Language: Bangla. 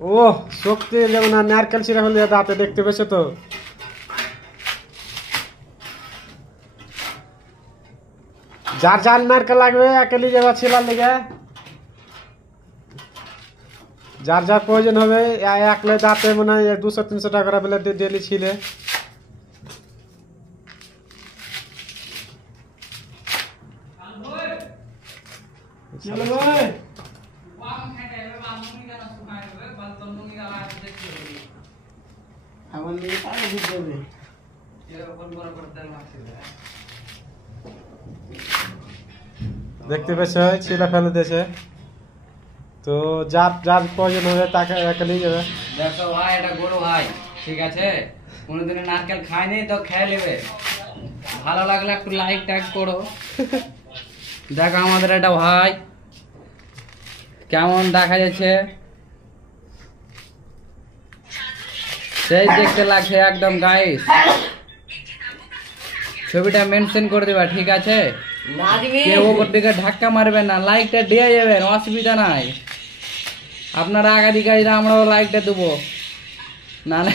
ও শক্তি যেমন নারকেল ছিঁড়া হলে দাঁতে দেখতে পেয়েছো তো। যার যার নারকেল লাগবে একেলি যাবা ছিলার লেগে, যার যার প্রয়োজন হবে একলে দাঁতে মনে হয় 200-300 টাকা করে বলে ডেলি ছিলে। দেখতে পেয়েছো ছিলা ফেলে দিয়েছে, তো যার যার প্রয়োজন হবে তাকে একেলি যাবে। দেখো ভাই এটা গরু ভাই, ঠিক আছে, কোনোদিন নারকেল খায়নি তো খেয়ে নেবে, ভালো লাগলে একটু লাইক ট্যাগ করো। দেখো আমাদের এটা ভাই কেমন দেখা যাচ্ছে, সেই দেখতে লাগছে একদম গাইস। ছবিটা মেনশন করে দেবা, ঠিক আছে, কেউ ওপর দিকে ধাক্কা মারবে না, লাইকটা দিয়ে যাবেন, অসুবিধা নাই। আপনারা আগাদিকে আমরাও লাইকটা দেবো, নাহলে